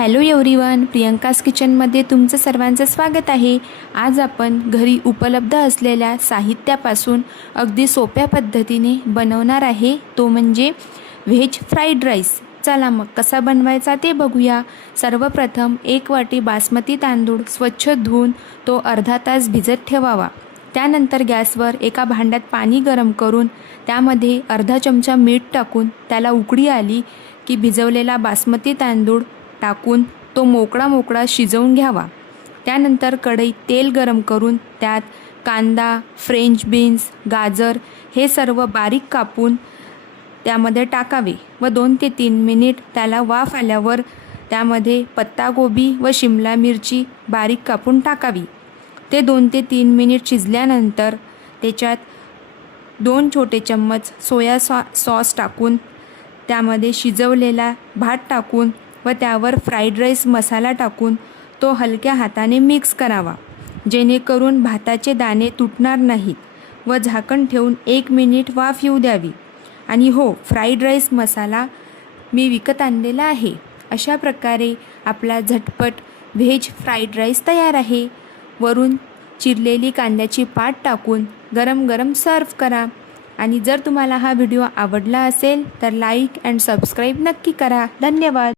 Hello everyone, Priyanka's किचनमध्ये तुमचं सर्वांचं स्वागत आहे। आज आपण घरी उपलब्ध असलेल्या साहित्यापासून अगदी सोप्या पद्धतीने बनवणार आहे, तो म्हणजे व्हेज फ्राईड राईस। चला मग कसा बनवायचा ते बघूया। सर्वप्रथम 1 वाटी बासमती तांदूळ स्वच्छ धुवून तो अर्धा तास भिजत ठेवावा। त्यानंतर गॅसवर एका भांड्यात पाणी गरम करून त्यामध्ये अर्धा चमचा मीठ टाकून त्याला उकळी आली की भिजवलेला बासमती तांदूळ टाकून तो मोकळा शिजवून घ्यावा। त्यानंतर कढईत तेल गरम करून त्यात कांदा, फ्रेंच बीन्स, गाजर हे सर्व बारीक कापून त्यामध्ये टाकावे व 2 ते 3 मिनिट त्याला वाफ आल्यावर त्यामध्ये पत्तागोबी व शिमला मिरची बारीक कापून टाकावी। ते 2 ते 3 मिनिट शिजल्यानंतर त्याच्यात 2 छोटे चम्मच सोया सॉस टाकून त्यामध्ये शिजवलेला भात टाकून व त्यावर फ्राईड राईस मसाला टाकून तो हलक्या हाताने मिक्स करावा, जेणेकरून भाताचे दाणे तुटणार नाहीत व झाकण ठेवून 1 मिनिट वाफ येऊ द्यावी। आणि हो, फ्राईड राईस मसाला मी विकत आणलेला आहे। अशा प्रकारे आपला झटपट व्हेज फ्राईड राईस तयार आहे। वरून चिरलेली कांद्याची पात टाकून गरम गरम सर्व करा। आणि जर तुम्हाला हा व्हिडिओ आवडला असेल तर लाईक अँड सबस्क्राईब नक्की करा। धन्यवाद।